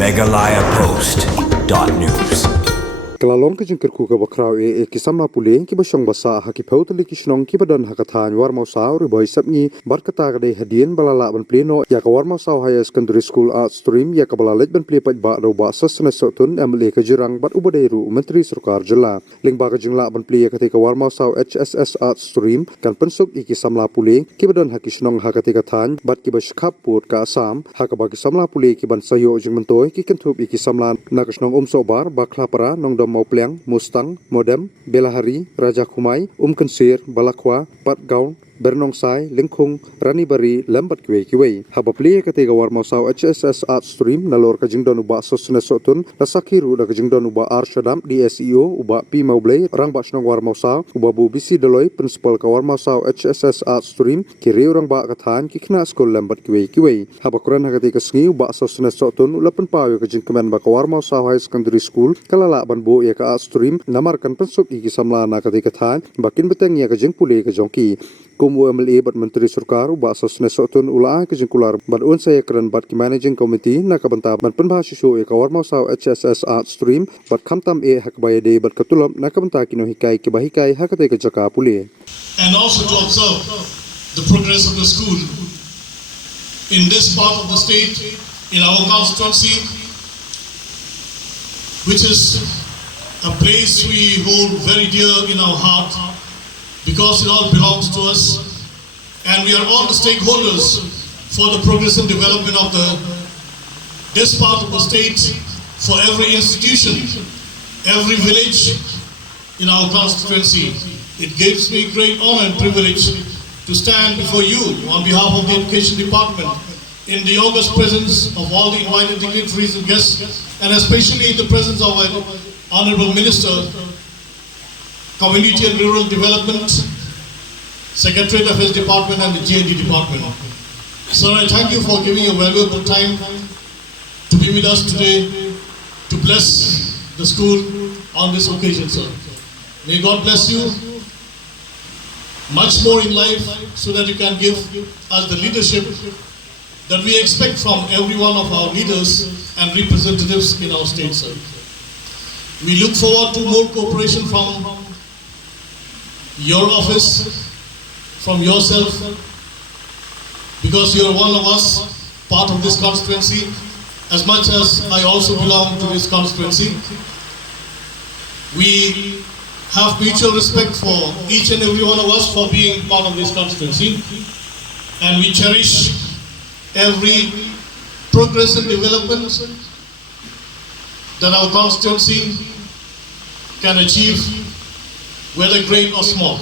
MeghalayaPost.news. Kalalong ka jengker ku ka bakraw kisama pule ki basong basa haki pautali ki shnong ki badan hakathan Warmawsaw riboy sapngi barkata gade hadien balala ban pleno ya ka Warmawsaw HSS Secondary School Arts Stream ya ka balalet ban ple pat ba ro Bah Sosthenes sotun MLA ka jurang bat ubadairu menteri sarkar jela ling ba ka jingla ban ple ya ka Warmawsaw HSS Arts Stream kan pensuk iki samla pule ki badan haki shnong hakati ka than bat ki bas khappud ka asam haka ba ki samla pule ki ban sayo jing mentoy ki kentup iki samla na ka shnong sobar bakhlapara nongdom Maupliang, Mustang, Modem, Belahari, Raja Khumai, Kensir, Balakwa, Patgaon, Bernongsai, Lingkung, Ranibari, Lambat Kiwei. Habapli ketiga Warmawsaw HSS Arts Stream nalor kajingdon Bah Sosthenes sotun lasakiru da kajingdon uba Arshadam DSEO uba Pi Maublay rang ba shnong Warmawsaw uba Bu Bisi Deloy principal ka Warmawsaw HSS Arts Stream kiri orang ba kathan kikna skol Lambat Kiwei. Habakuran ketiga sngi uba Sosthenes sotun ulapan payo kajing kemen ba ka Warmawsaw High Secondary School kalala ban bu ya ka Arts Stream namarkan pensuk iki samla na ketiga than bakin beteng ya kajing pule ka jongki Kumu MLA bat Menteri Sarkar Bah Sosthenes sotun ula ke jengkular bat unsaya keran bat ki Managing Committee nak banta bat penbahasiswa ka Warmawsaw HSS Arts Stream bat khamtam hak bayade bat ketulap nak banta kino hikai ke bahikai hakate ke jaka pule. And also to observe the progress of the school in this part of the state, in our constituency, which is a place we hold very dear in our heart, because it all belongs to us, and we are all the stakeholders for the progress and development of this part of the state, for every institution, every village in our constituency. It gives me great honor and privilege to stand before you on behalf of the Education Department in the august presence of all the invited dignitaries and guests, and especially in the presence of our Honorable Minister, Community and Rural Development, Secretary of his department and the G&D department. Sir, I thank you for giving your valuable time to be with us today to bless the school on this occasion, sir. May God bless you much more in life so that you can give us the leadership that we expect from every one of our leaders and representatives in our state, sir. We look forward to more cooperation from your office, from yourself, because you are one of us, part of this constituency, as much as I also belong to this constituency. We have mutual respect for each and every one of us for being part of this constituency, and we cherish every progress and development that our constituency can achieve, whether great or small.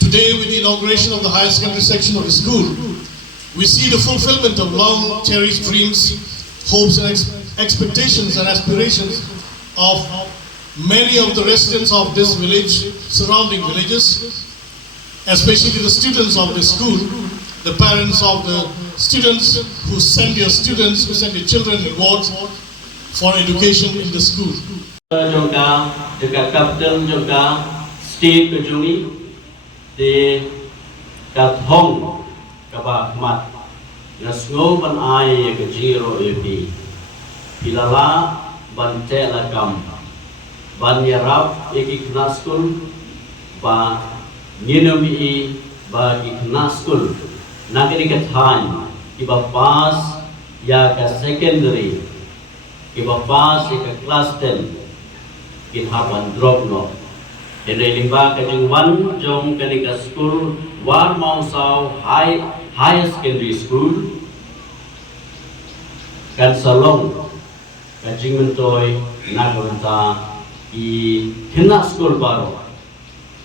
Today, with the inauguration of the higher secondary section of the school, we see the fulfillment of long cherished dreams, hopes and expectations and aspirations of many of the residents of this village, surrounding villages, especially the students of the school, the parents of the students who send your children abroad for education in the school. Jongka dekat kapten jongka state kejungi di kathong kabahmat nasngo ban ai ke jiro epi pilala ban telakam ban yarap eki knaskul ba ninami ba ki knaskul nagari kathan iba pas ya ka secondary iba pas ka class 10 kinhapan drop no. Ini limba kajing wan jong kanika school Warmawsaw High Secondary School kan salong kajing mentoy nagunta I kena school baru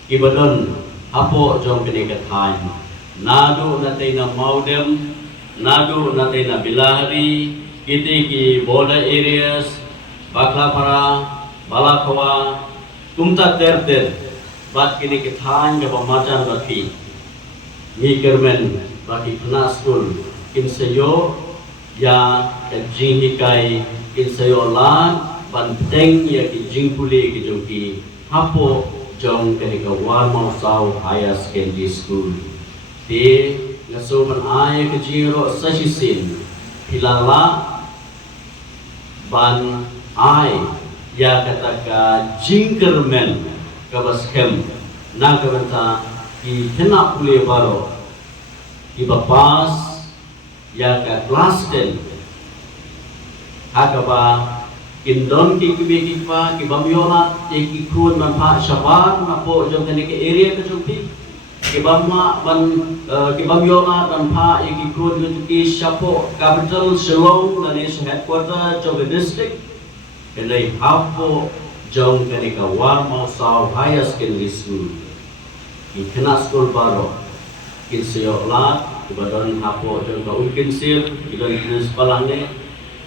ibadon apo jong kanika time nado natay na Modem, nado natay na Belahari, kiti ki border areas, Baklapara, Balakwa, Kumta Terter, Bat kini kithan ke pemacan baki, Mikermen baki kena school, kinsayo ya kajing hikai, kinsayo la, banteng ya kijing pule kijongki, hapo jong kini ke Warmawsaw High Secondary School. Di ngasoman ay kajiro sa sisin, hilala ban ai ya kata ka jingkermen ka baskem na kata ki kena pule baro ki bapas ya ka kelas 10 hakaba kindon ki kibi pa ki bamyola ki kun man pa shabar na po jong tani ke area ka jompi ki bamma ban ki bamyola dan pa ki kun ki shapo capital shillong na is headquarter of the district kelai hapo jong tani ka Warmawsaw HSS Arts ki kena school baro kin seo lat ki badon hapo jong ka ukin sir ki don palangne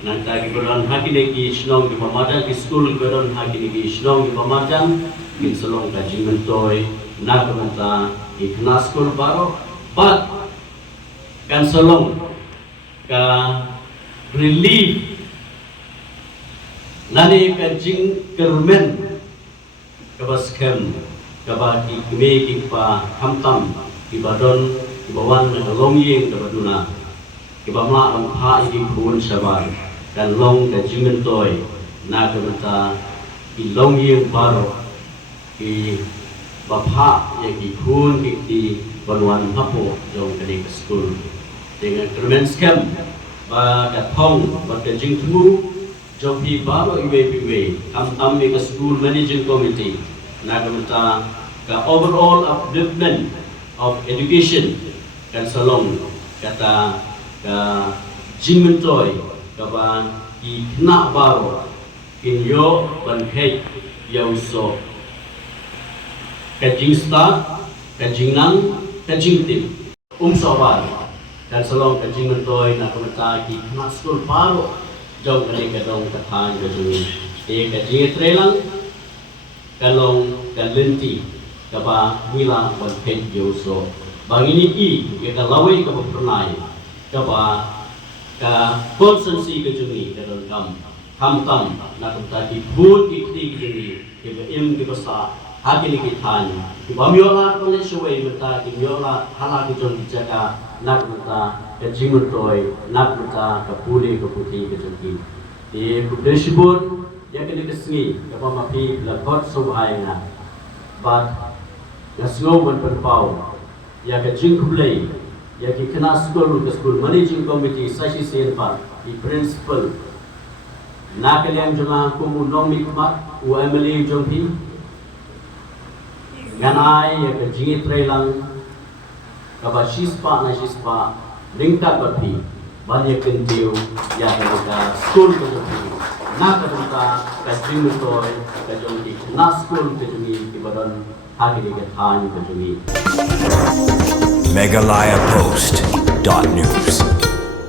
nanti kita hakini ki shnong di pemajan di school kita hakini ki shnong di pemajan kin selong kaji mentoy nak menta di kena school baru but kan selong ka relief nani kajing kermen kabaskem kabaki kime ki pa hamtam ki badon ki bawan longyeng kabaduna ki bamla ang pa iki kun sabar dan long dan jimentoy na kemata ilong yang baru ki bapa yang ikun di baluan hapo jong kali ke school dengan kermen scam ba katong ba jing temu jong pi baru iwe am ke school managing committee na kemata ka overall upliftment of education kan salong kata ka jimentoy kaban i kena baro kinyo ban hek yauso kajing start kajing nang kajing tim sobar dan selong kajing mentoy na kemata ki kena school baro jauh kali kadong katang kajing kajing trelang kalong kalenti kaba mila ban hek yauso bangini i ya kalawai ka pernai kaba ka konsensi ke juni dalam tam nak tadi pun ikti juni ke im ke basa hati ni kitan ke bamiola kone shway mata ke miola hala ke jon jaka nak mata ke jimutoy nak mata ke pule ke putih ke juni di kudeshibun ya ke kesni ke pamapi lakot subhai na but ngasgo ban perpau ya ke jingkulai ya ki kena school ke school managing committee sashi sen par di principal na kalian jema kumu nong mikmat u emily jompi ganai ya ke jingi trelang kaba shispa lingkat bapi banyak kentiu ya ke school ke jompi na ka jingi toy ke jompi na school ke jompi di badan hagi ke than ke jompi MeghalayaPost.news